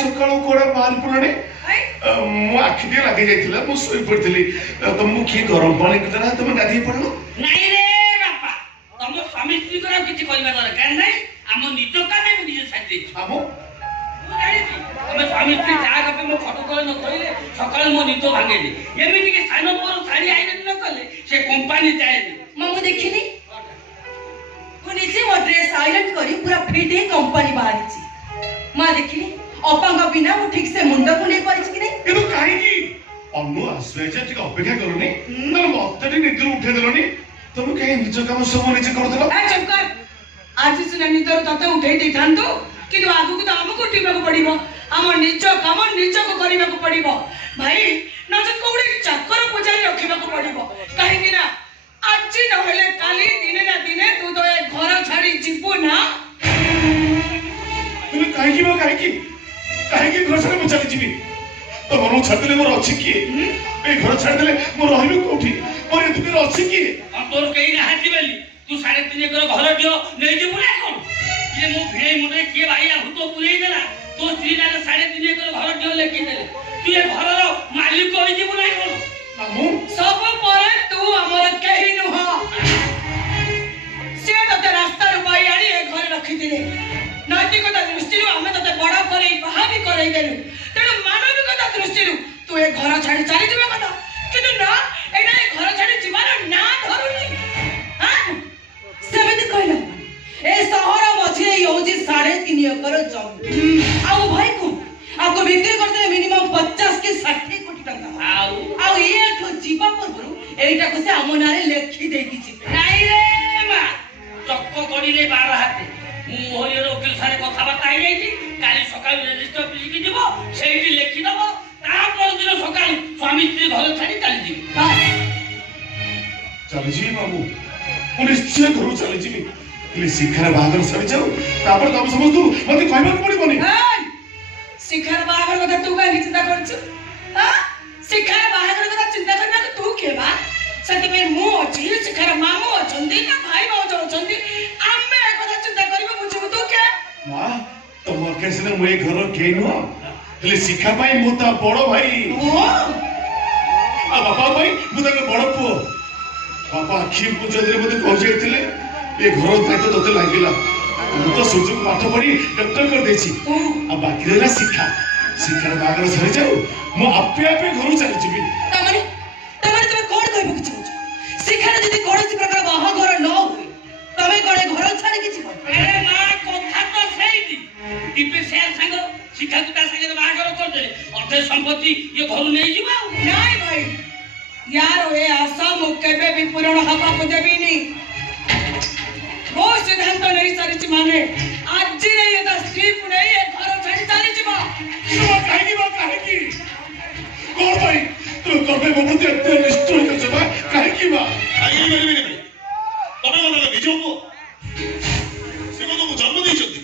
सकाळू कोडा बाहर पड़ने मो आखि दे लागे जाइतिला मो सोई पड़थिली तुमको की गरम पानी देला तुम गाधी पड़लो नहीं रे बापा तुम स्वामी स्त्री को किछि करबा दरकार नै हम निज कामे निज साथी हमो तुम स्वामी स्त्री जा कपे मो फोटो को न कइले सकाळ मो निज भांगेली एमिति के सानो पर साड़ी आइरन न कले से कंपनी जाए मामू देखिनी मु निजे वो ड्रेस आयरन करी पूरा फिटे कंपनी बाहरी छी मां देखिनी अपांग बिना मु ठीक से मुंड को नहीं परिछ कि नहीं किंतु काहे की अन्नु आसवेजे टिक अपेक्षा करनी न मते निद्र उठे देलनी तुम कहीं निज काम सब निजे कर देलो ए चुप कर आज सिना निद्र तते उठे दे थांतो किंतु आगु को तो हमको उठिबा को पड़िबो हम निज काम निज को करिबा को पड़िबो भाई न तो कोडे चक्कर पुजारी रखिबा को पड़िबो काहे कि ना आज न हेले काली दिने ना दिने तू तो ए घर छाड़ी जीवो ना तुम काहे की घर छाड़ी मु चली जीवी तो मनु छाड़ले मोर अछि की ए घर छाड़ले मो रहिबे कोठी मोर ए दुनिया अछि की तोर कहीं ना हाथी बेली तू 3.5 एकर घर दियो नै जीवो ना कोन ये मो भिड़े मुरे के भाई आ तो पुरई देला तो स्त्री ना 3.5 एकर घर दियो लेके देले तू ए घरर मालिक होई जीवो ना कोन मामू सब पर तू हमर कहि न हो से तो रास्ता रुपाई आनी ए घर रखी दिले नैतिकता दृष्टि हमें तो बड़ा करे बाहा भी करे देलु तेणु मानविकता दृष्टि तू ए घर छाड़ी चली जीवा कथा किंतु ना एटा ए घर छाड़ी जीवार ना धरुनी हां सेमिति कहला ए शहर मझे होजी 3.5 एकर जमीन आउ भाई को आपको बिक्री करते मिनिमम 50 के 60 कोटी टका आउ ये ठो जीवा पूर्व एटा को से हमनारे लेखी देकी छी नहीं रे मा चक्क गड़िले 12 हाथे मोहर वकील सारे कथा बाता आई जाई काली सकाळ रजिस्टर ऑफिस की जीवो सेठी लेखि दबो ता पर दिन सकाळ स्वामी स्त्री घर छाड़ी चली जीवी चली जी बाबू मु निश्चय घर चली जीवी ले शिखर बागर सरी जाऊ तापर तब समझ तू मते कहबा को पड़िबनी शिखर बागर କଥା तू काहे चिंता करछु हां शिखर बागर କଥା चिंता करना तू केबा सती में मु अछि शिखर मामू अछंदी ना भाई भाऊ अछंदी आमे কথা चिंता करबो बुझबो तू के मां तमर केसने मु ए घर के न ले शिखा पाई मु ता बड़ भाई ओ आ बाबा भाई मु ता बड़ पु बाबा आखी पूजरे मते कहजेतिले ए घर दायित्व तते लागिला मु तो सुजुक पाठ पढ़ी डॉक्टर कर देछि आ बाकी रहला शिखर बागर सरी जाऊ मु आपे आपे घर चली जीवी तमने तमे कोन कहबो कि चाहू शिखर जदी कोनसी प्रकार बाहा घर न होय तमे कोने घर छाड़ी कि छी अरे मां कथा तो सेठी टिपे शेर संग शिखा तू ता संग बागर कर देले अर्धे संपत्ति ये घर नै जीवा नहीं भाई यार ए आशा मु केबे भी पूर्ण हवा को देबीनी वो सिद्धांत नहीं सारी माने आज नहीं ये स्त्री को नहीं ये घर छाड़ी चली जीवा काहे की कोन भाई तू करबे बहुत अत्य निष्ठुर कर जबा काहे की बा आगे मेरे भाई तमे मतलब निजो को से को जन्म दै छथि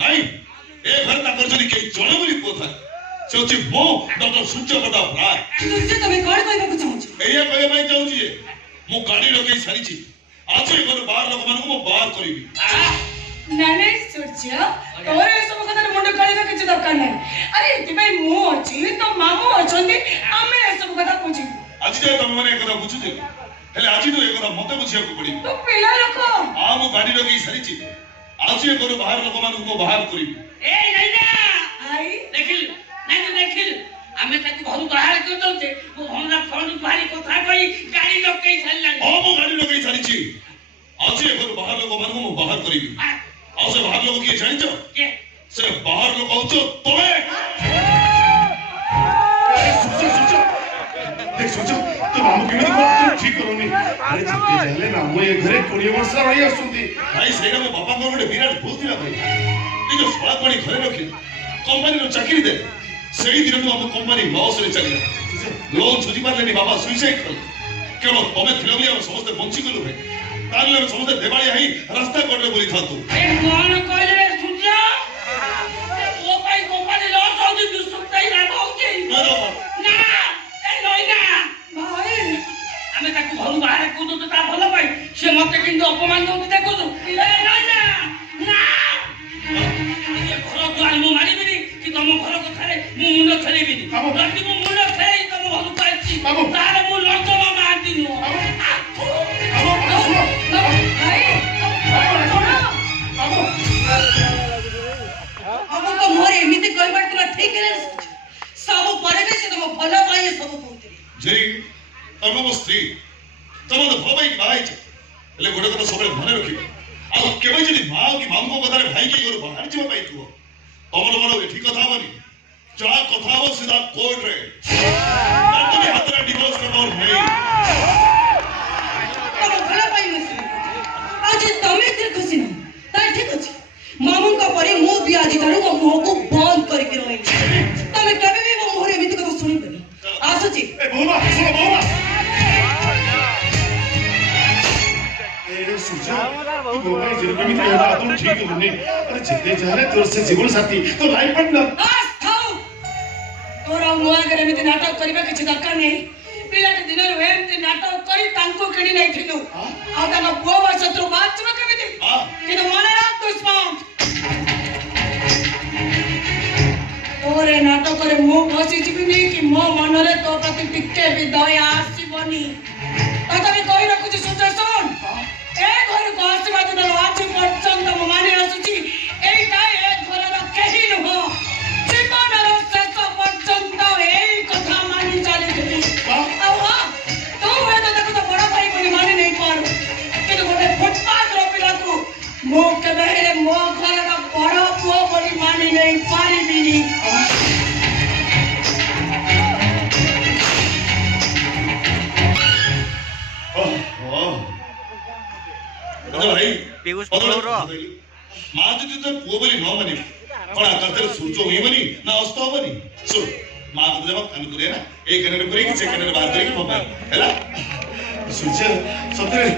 नाही ए घर ताकर जनी के जणे बोली पोथा से अछि मो डॉक्टर सूर्य प्रताप राय तुझे तमे कोन कहबो कि चाहू एया कहबे भाई चाहू छी मो गाड़ी रखै सारी छी आज ए घर बाहर लोक मान को मो बाहर करबी नाने सूर्य तोरे सब कथा मुंड काढिबा किछ दरकार नाही अरे इति भाई मु अछि तो मामू अछंती आमे सब कथा बुझी आज जे तमे माने एकदा बुझुते हेले आज तो एकदा मते बुझिया को पड़ी तो पिला लोक आ मो गाड़ी रखै सारी छी आज ए घर बाहर लोक मान को बाहर करबी ए नहीं ना आई देखिल हमें ताकि घर बाहर कर दउते वो हमरा फोन भारी कथा कई गाड़ी लकई छल्ला आ मो गाड़ी रखै सारी छी आज ए घर बाहर लोक मान को बाहर करबी आ से बाहर लोग किए जानि छ के से बाहर लोग औचो तोए देख सोचो तो मामू केमे को तू ठीक करोनी अरे जिते जाले ना मो ए घरे 20 वर्ष रही आसुंदी भाई सेगा मो बापा को गोटे विराट भूल थिला भाई ए जो सोळा पानी घरे रखी कंपनी रो चाकरी दे सेही दिन तो हम कंपनी लॉस रे चली लोन छुजी पारलेनी बाबा सुइसाइड कर केवल तमे थिला भी हम समस्त बंची गलु भाई ताले हम समस्त देवाली हई रास्ता करले बोली था तू ए कौन कहले रे सूर्य ओ भाई कंपनी लॉस हो दी दुसुताई ना होची ना ए नई ना भाई हमें ताकू घर बाहर को तो ता भलो भाई से मते किंतु अपमान दउती देखो तू ए नई ना ये घर द्वार मु मारी कि तुम घर को ଖେଳିବିନି ବାବୁ। ଯଦି ମୁଁ ମୁଣ୍ଡ ଖେଳେଇ ତମ ଘରକୁ ଆସିଛି ବାବୁ। ତାହେଲେ ମୁଁ ଲଙ୍କମା ମାଆନ୍ତି ନୁହଁ ବାବୁ। ଆକୁ। ବାବୁ ଶୁଣ ଭାଇ ବାବୁ ଆମକୁ ମୋର ଏମିତି କହିବାର ଥିଲା ଠିକ ରେ ସବୁ ପରେ ବି ସେ ତମ ଭଲ ପାଇଁ ଏ ସବୁ କହୁଥିଲେ ଜେରି ତମେ ମୋ ସ୍ତ୍ରୀ ତମେ ତ ଭଲ ପାଇକି ବାହା ହେଇଛ ହେଲେ ଗୋଟେ କଥା ସବୁବେଳେ ମନେ ରଖିବ ଆଉ କେବେ ଯଦି ମା କି ମାମୁଙ୍କ କଥାରେ ଭାଇକି ଘରୁ ବାହାରି ଯିବା ପାଇଁ ଥିବ ତମର ମୋର ଏଠି କଥା ହବନି ଯାହା କଥା ହବ ସିଧା କୋର୍ଟରେ ତମେ ହାତରେ ଡିଭୋର୍ସ ପେପର ନେଇ ତମ ଭଲ ପାଇଁ ମୁଁ ଶୁଣି ଆଉ ଯେ ତମେ ଏଥିରେ ଖୁସି ନାହିଁ ତାହେଲେ ଠିକ ଅଛି ମାମୁଙ୍କ ପରେ ମୁଁ ବି ଆଜିଠାରୁ ମୋ ମୁହଁକୁ ବନ୍ଦ କରିକି ରହିବି ତମେ କେବେ ବି ମୋ ମୁହଁରେ ଏମିତି କଥା ଶୁଣିବନି ଆସୁଛି ଏ ବୋଉମା ଶୁଣ ବୋଉମା ସୂର୍ଯ୍ୟ ବୋଉମା ଯେମିତି କହିବା ଆଦୌ ଠିକ ହଉନି ଆରେ ଯେତେ ଯାହାହେଲେ ତୋର ସେ ଜୀବନ ସାଥୀ ତୋ ଲାଇଫ ପାର୍ଟନର ବାସ୍ ଥାଉ ତୋର ଆଉ ମୋ ଆଗରେ ଏମିତି ନାଟକ କରିବା କିଛି ଦରକାର ନାହିଁ ପିଲାଟି ଦିନରୁ ଏମିତି ନାଟକ କରି ତାଙ୍କୁ କିଣି ନେଇଥିଲୁ ଆଉ ତାଙ୍କ ପୁଅ ବୟସରୁ ବାঁଚିବ କେମିତି କିନ୍ତୁ ମନେ ରଖ ଦୁଷ୍ମନ୍ତ ତୋର ଏ ନାଟକରେ ମୁଁ ବସିଯିବିନି କି ମୋ ମନରେ ତୋ ପ୍ରତି ଟିକେ ବି ଦୟା ଆସିବନି ତଥାପି କହି ରଖୁଛି ସୂର୍ଯ୍ୟ ଶୁଣ ଏ ଘରକୁ ଆସିବା ଦିନରୁ ଆଜି ପର୍ଯ୍ୟନ୍ତ ମୁଁ ମାନି ଆସୁଛି ଏଇଟା ଏ ଘରର କେହି ନୁହଁ ଜୀବନର ଶେଷ ପର୍ଯ୍ୟନ୍ତ ଏଇ କଥା ମାନି ଚାଲିଥିଲି ଆଉ ହଁ ତୁ ହୁଏତ ତାକୁ ତ ବଡ ଭାଇ ବୋଲି ମାନି ନେଇ ପାରୁ କିନ୍ତୁ ଗୋଟେ ଫୁଟପାଥର ପିଲାକୁ ମୁଁ କେବେ ହେଲେ ମୋ ଘରର ବଡ ପୁଅ ବୋଲି ମାନି ନେଇ ପାରିବିନି ଭାଇ ପିୟୁଷ ମା ପୁଅର ଯଦି ତ ପୁଅ ବୋଲି ନ ମାନିବ କଣ ଆକାଶରେ ସୂର୍ଯ୍ୟ ହୁଇବନି ନା ଅସ୍ତ ହବନି ଶୁଣ ମା କଥା ଜମା କାନ କରିବା ନା ଏଇ କାନରେ କରିକି ସେ କାନରେ ବାହାର କରିକି ହେଲା ସୂର୍ଯ୍ୟ ସତରେ